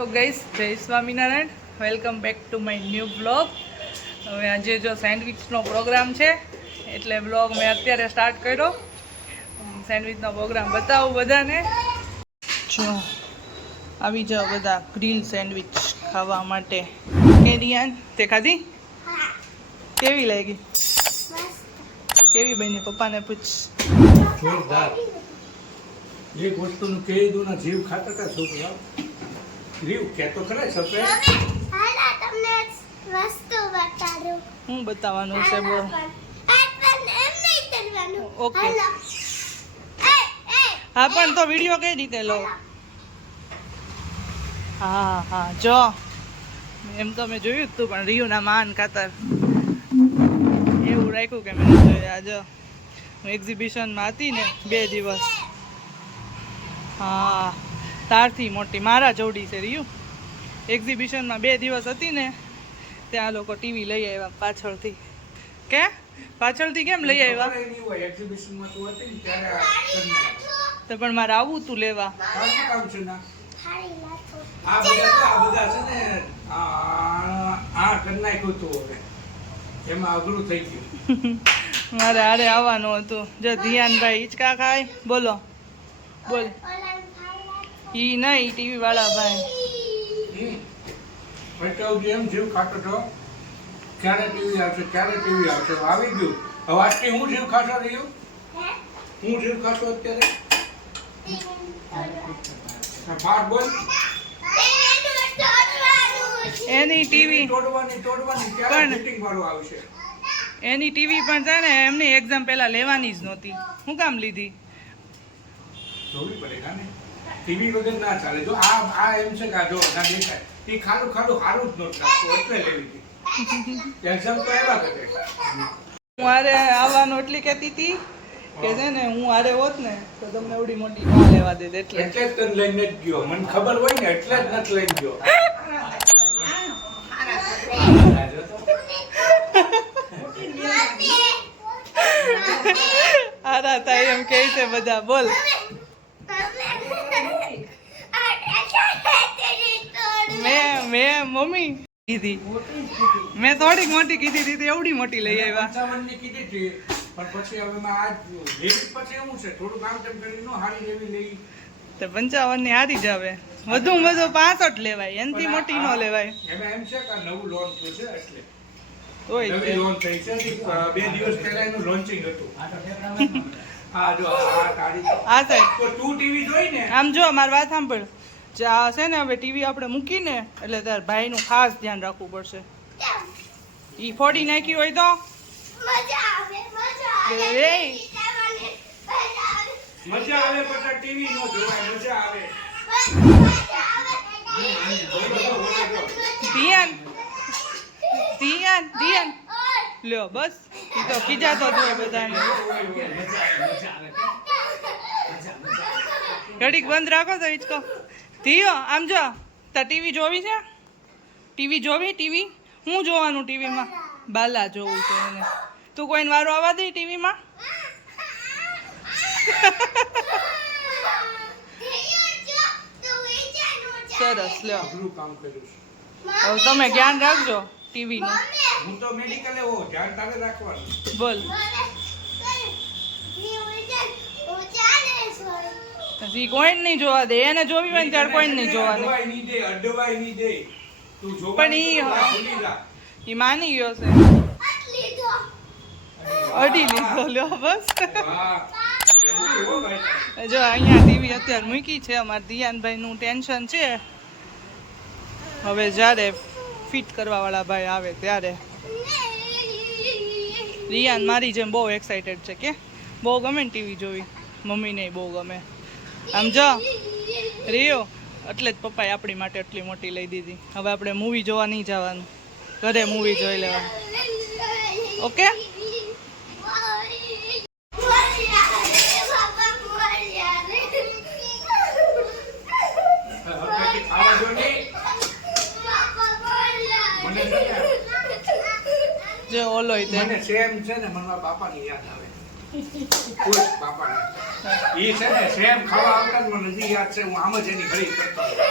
તો ગાઈસ જય Swaminarayan, welcome back to my new blog. હવે આજે જો સેન્ડવિચનો પ્રોગ્રામ છે એટલે બ્લોગ મેં અત્યારે સ્ટાર્ટ કર્યો. સેન્ડવિચનો પ્રોગ્રામ બતાવું બધાને. જો આવી જાઓ બધા ગ્રીલ સેન્ડવિચ ખાવા માટે. કેરિયાન તે ખાધી? કેવી લાગી? કેવી બની? પપ્પાને પૂછ. જોરદાર. એક વસ્તુનું કહી દઉં ના, જીવ ખાતા હતા છોકરા. જીવ કહેતો ખરા સપે. હાલા તમને વસ્તુ બતાડું. હું બતાવવાનું છે બોલ. ઓકે. હા પણ તો વિડીયો કઈ રીતે લો? હા હા જો એમ તો મેં જોયું જ તું, પણ રિયુના માન ખાતર એવું રાખ્યું કે મેં જોયા. જો હું એક્ઝિબિશનમાં હતી ને 2 દિવસ. હા તારથી મોટી મારા જોડી છે રિયુ. એક્ઝિબિશનમાં 2 દિવસ હતી ને ત્યાં લોકો ટીવી લઈ આવ્યા પાછળથી. કે પાછળથી કેમ લઈ આવ્યા? એક્ઝિબિશનમાં તું હતી ને ત્યારે તો પણ મારે આવવું તું લેવા. કામ છે ના. આ બધા છે ને આ કરી નાખ્યું તું. હવે એમાં અઘરું થઈ ગયું. મારે હારે આવવાનું હતું. જો ધ્યાનભાઈ હિંચકા ખાય. બોલો બોલ. ઈ નહીં, ટીવી વાળા ભાઈ. એમ જીવ ખાતો છો, ક્યારે ટીવી આવશે, ક્યારે ટીવી આવશે. આવી ગયું. હવે આજથી હું જીવ ખાતો રહ્યું. હું જીવ ખાતો અત્યારે. બાર બોલ. એની ટીવી તોડવાની ક્યારે ફિટિંગ વાળું આવશે. એની ટીવી પણ છે ને એમની એક્ઝામ પહેલા લેવાની જ નહોતી. શું કામ લીધી? જોવી પડે ને. ટીવી વગર ના ચાલે. જો આ એમ છે કે જો ના દેખાય એ ખાલું હારું જ નહોતું લાગતું એટલે લેવી હતી. એક્ઝામ તો એવા કરે. હું હારે આવવાનું એટલી કહેતી હતી કે છે ને હું હારે હોત ને તો તમને એવડી મોટી ના લેવા દે. એટલે જ તને લઈને જ ગયો. મને ખબર હોય ને એટલે જ નથી લઈને ગયો. હારા થાય એમ કહે છે બધા. બોલ. મેં મમ્મી કીધી, મેં થોડીક મોટી કીધી હતી, એવડી મોટી લઈ આવ્યા. 55 ની કીધી હતી પણ પછી હવે આ લેવી પછી એવું છે થોડું કામ તેમ કરી નો હારી લેવી લઈ તો 55 ની હારી જ આવે. વધુ વધુ 65 લેવાય, એનથી મોટી નો લેવાય. એમાં એમ છે કે નવું લોન્ચ થયું છે એટલે તોય નવી લોન્ચ થઈ છે. 2 દિવસ પહેલા એનું લોન્ચિંગ હતું. આ જો આ તારીખ આ સાઈડ તો તું ટીવી જોઈ ને. આમ જો મારી વાત સાંભળ. આ છે ને હવે ટીવી આપણે મૂકીને એટલે તાર ભાઈનું ખાસ ધ્યાન રાખવું પડશે. ઈ ફોડી નાખી હોય તો મજા આવે પણ ટીવી નો જોવાય. મજા આવે. ધ્યાન લ્યો બસ. ઈ તો ખીજાતો જ હોય બધાને. ઘડીક બંધ રાખો તો હિચકો. ધીયો આમ જો. તાર ટીવી જોવી છે? ટીવી જોવી? ટીવી હું જોવાનું ટીવીમાં? બાલા જોવું છે એને. તું કોઈને વારો આવવા દે ટીવીમાં? સરસ લ્યો. કામ કર્યું છે. હવે તમે જ્ઞાન રાખજો ટીવીનું. હું તો મેડિકલે હો, ધ્યાન તારે રાખવાનું. બોલ. હજી કોઈને નહીં જોવા દે. એને જોવી હોય ને ત્યારે કોઈને નહીં જોવા દે. અડવાઈ નહીં દે. તું જો પણ ઈ માની ગયો છે. અડી લીધો લ્યો બસ. જો અહીંયા ટીવી અત્યારે મૂકી છે. અમારા દિયાનભાઈનું ટેન્શન છે. હવે જ્યારે ફિટ કરવા વાળા ભાઈ આવે ત્યારે. રિયાન મારી જેમ બહુ એક્સાઇટેડ છે કે બહુ ગમે ને ટીવી જોવી. મમ્મીને બહુ ગમે. આમ જો રિયો એટલે જ પપ્પાએ આપણી માટે એટલી મોટી લઈ દીધી. હવે આપણે મૂવી જોવા નહીં જવાનું, ઘરે મૂવી જોઈ લેવાનું. ઓકે. જે ઓલો મને સેમ છે ને મનમાં બાપાની યાદ આવે. ખુશ બાપાને. ઈ છે ને સેમ ખાવા આવતા જ મને હજી યાદ છે. હું આમ જ એની ઘડી કરતો હતો.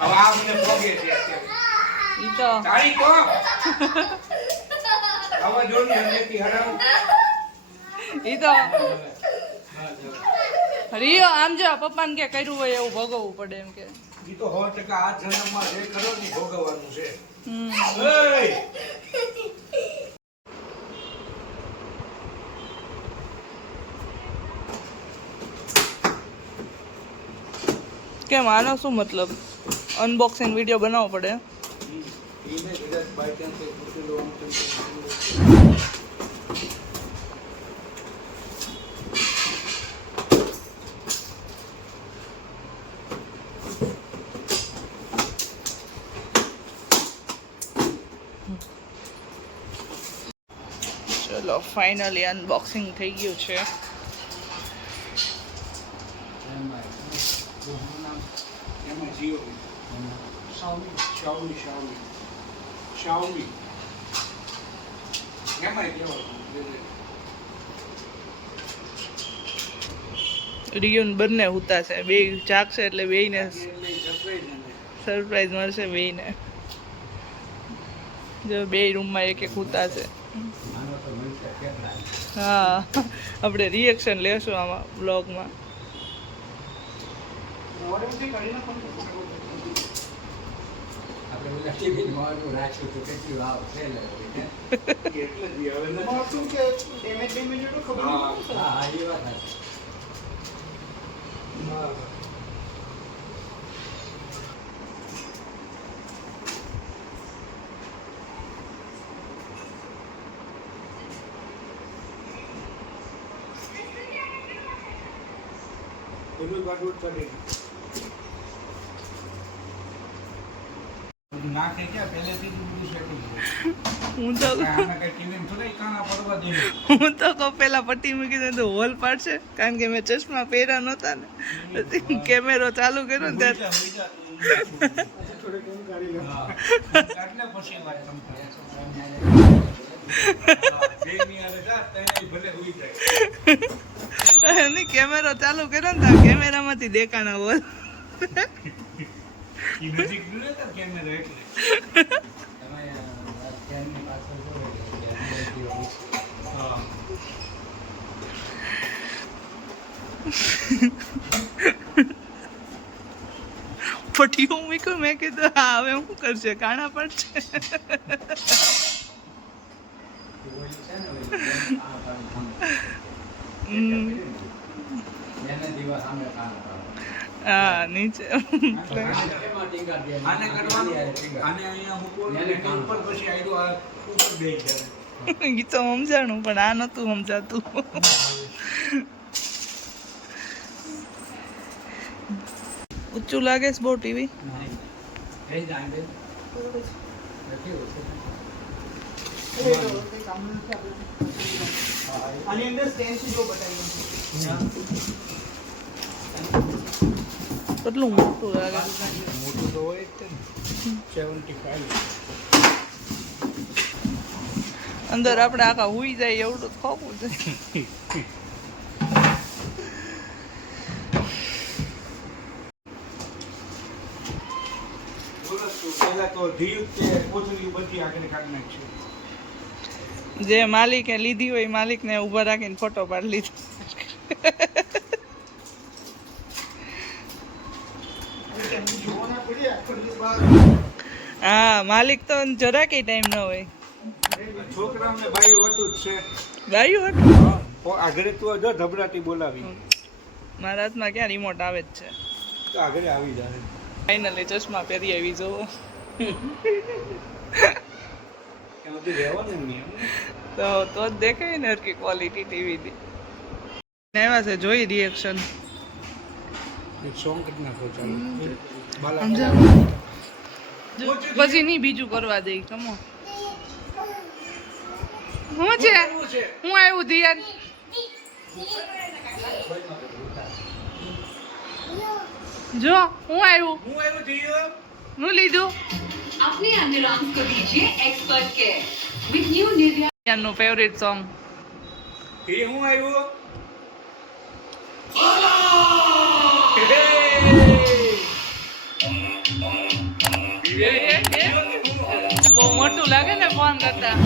હવે આ મને ભોગે છે અત્યારે. ઈ તો તારી કો આવા જોની અંદરથી હરાવું. ઈ તો રિયો આમ જો પપ્પાને કે કર્યું હોય એવું ભોગવવું પડે એમ કે. ઈ તો 100% આ જન્મમાં જે કરો ને ઈ ભોગવવાનું છે. હમ. એય! કેમ આનો શું મતલબ અનબોક્સિંગ વિડીયો બનાવવો પડે ઈને કદાચ બાય ચાન્સ એ પૂછેલું આમ તેમ પૂછેલું. ચલો ફાઇનલી અનબોક્સિંગ થઈ ગયું છે. એમાં જીઓ શાઓમી એમાં રિયુન બંને હુતા છે, બે જાગશે એટલે બેયને સરપ્રાઈઝ સરપ્રાઈઝ મળશે બેયને. જો બે રૂમમાં એક એક હુતા છે. હા આપણે રિએક્શન લેશું આમાં બ્લોગમાં. નાખે ક્યાં પહેલેથી જ બધું સેટિંગ હોય. હું તો આના કઈ ટીવી થોડા કાના પડવા દે. હું તો કહું પેલા પટ્ટી મૂકી દે તો હોલ પાડશે, કારણ કે મેં ચશ્મા પહેર્યા નહોતા ને. કેમેરો ચાલુ કર્યો ને ત્યારે એટલે પછી વાત સમજાય. ભલે હોઈ જાય. નહીં કેમેરો ચાલુ કર્યો ને તો કેમેરામાંથી દેખાણા હોલ. ઈ નજીક ન રહેતા કેમેરા એટલે. હા. પટ્ટીઓ મૂક્યું, મેં કીધું હા હવે શું કરશે, કાણા પડશે. હા નીચે આને કરવાનું, આને અહીંયા મૂકવાનું, એની ઉપર પછી આયડો આ ઉપર બેસી જાય. ઈ તો સમજાણું પણ આ નતું સમજાતું. ઊંચું લાગે છે બહુ ટીવી. આની અંદર સ્ટેન્ડ છે જો બતાવી કેટલું મોટું લાગે. મોટું તો હોય જ તે ને. 75. અંદર આપણે આખા હુઈ જાય એવડું ખોખું છે. પહેલા તો ધીયું તે કોથળી બધી આગળ કાઢી નાખશે. જે માલિકે લીધી હોય માલિકને ઊભા રાખીને ફોટો પાડી લીધો. જોવાના પડી આખો દિવસ બહાર હા માલિક તો જરાકે ટાઈમ ન હોય. છોકરાઓને ભાઈ હોતું જ છે. ગાયું હતું આગળ તું જો ધબરાટી બોલાવી મારા હાથમાં ક્યાં રિમોટ આવે જ છે. તો આગળ આવી જાય. ફાઇનલી ચશ્મા પહેરી આવી જોવો. એમાં તો રહેવાનું નહીં. તો જ દેખાય ને હરકી ક્વોલિટી ટીવીની. આવ્યા છે જોઈ રિએક્શન. એક સોંગ કરી નાખો ચાલો. બાલા સમજાવો પછી નહીં બીજું કરવા દે. કમો શું છે, હું આવ્યું ધ્યાન. જો હું આવ્યું, હું આવ્યો ધીયો. હું લીધું. अपने अंडरआर्म्स को दीजिए एक्सपर्ट केयर विद न्यू निर्या નું ફેવરિટ સોંગ. એ હું આવ્યો. બહુ મોટું લાગે ને ફોન કરતા.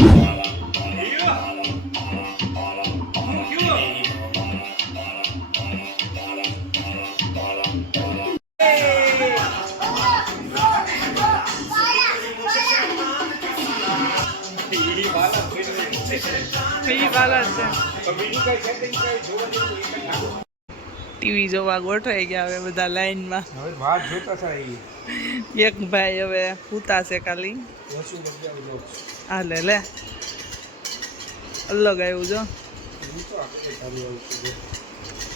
ઈ વાલા છે. ટીવી જોવા ગોઠવાઈ ગયા હવે બધા લાઈનમાં. હવે વાત જોતા હતા એ એક ભાઈ હવે પૂતા છે ખાલી. વસુ બગડાવ જો હાલે લે અલગ આવ્યું જો. હું તો આપણે ચાલુ આવું છું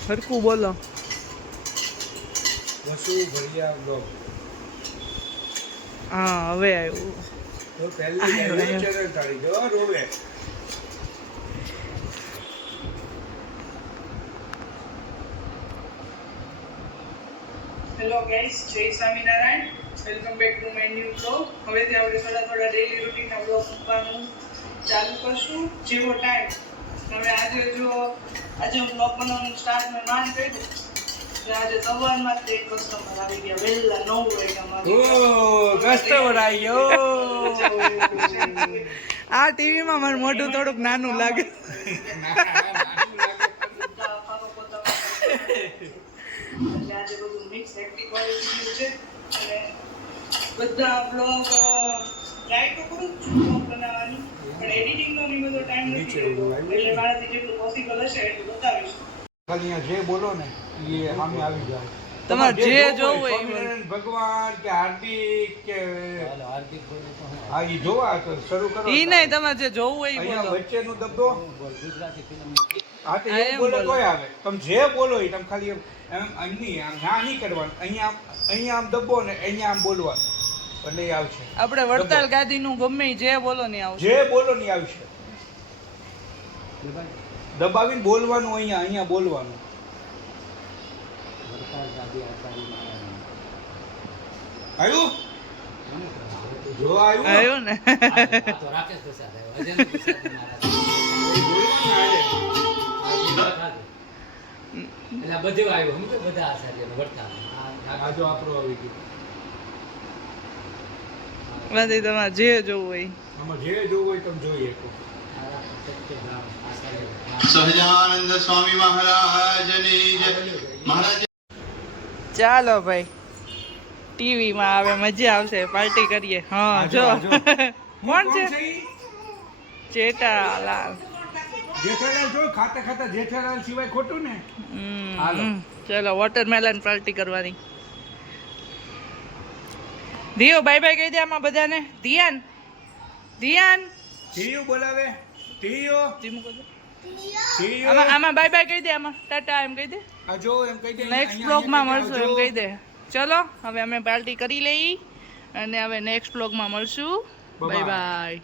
હરકું બોલો. વસુ ભરિયા બ્લોગ હા હવે આવ્યું. તો પહેલી ચેનલ તારી જો રોવે. હેલો ગાઈસ, જય Swaminarayan. Welcome back to my new blog. હવેથી આપણે થોડા ડેઈલી રૂટીનના બ્લોગ મૂકવાનું ચાલુ કરશું જેવો ટાઈમ. હવે આજે હું બ્લોગ બનાવવાનું સ્ટાર્ટ મેં નાન કર્યું એટલે આજે સવારમાં જ એક કસ્ટમર આવી ગયા વહેલા 9 વાગ્યામાં. કસ્ટમર આવ્યો. આ ટીવીમાં મારું મોઢું થોડુંક નાનું લાગે. એટલે આજે બધું મિક્સ એક્ટિવ વાળી વિડીયો છે અને બધા બ્લોગ ટ્રાય તો કરું જ છું બ્લોગ બનાવવાની, પણ એડિટિંગનો ને બધો ટાઈમ નથી રહેતો. એટલે મારાથી જેટલું પોસિબલ હશે એટલું બતાવીશ. ખાલી જે બોલો ને એ સામે આવી જાય. તમારે જે જોવું હોય એ સ્વામિનારાયણ ભગવાન કે હાર્દિક કે હા એ જોવા તો શરૂ કરો. ઈ નહીં, તમારે જે જોવું હોય એ અહીંયા બોલો. વચ્ચેનું દબદો હા તો હા, એવું એમ બોલો બોલો. તોય આવે. તમે જે બોલો એ તમે ખાલી એમ નહીં આમ ના નહીં કરવાનું. અહીંયા આમ દબો ને અહીંયા આમ બોલવાનું એટલે એ આવશે. આપણે વડતાલ ગાદીનું ગમે ઈ જે બોલો ને આવશે. જે બોલો ને એ આવશે. દબાવીને બોલવાનું અહીંયા બોલવાનું. આવ્યું જો આવ્યું આવ્યું ને. બધું આવ્યું હું તો બધા આચાર્ય વર્તા આ જો આપણું આવી ગયું. બધી તમારે જે જોવું હોય. આમાં જે જોવું હોય તમે જોઈ શકો. સહજાનંદ સ્વામી મહારાજની જય. મહારાજ ચાલો ભાઈ, ટીવીમાં આવે મજા આવશે, પાર્ટી કરીએ. હા જો કોણ છે? જેઠાલાલ. જેઠાલાલ જો ખાતા ખાતા જેઠાલાલ સિવાય ખોટું ને. હાલો. ચલો વોટરમેલન પાર્ટી કરવાની. દિયો બાય બાય કહી દે આમાં બધાને. ધ્યાન ટીયુ બોલાવે ટીયુ ધીમું કહી દે. ટીયુ આમાં બાય બાય કહી દે. આમાં ટાટા એમ કહી દે. આ જો એમ કહી દે. નેક્સ્ટ બ્લોગમાં મળશું એમ કહી દે. ચલો હવે અમે પાર્ટી કરી લઈ અને હવે નેક્સ્ટ બ્લોગમાં મળશું. Bye bye.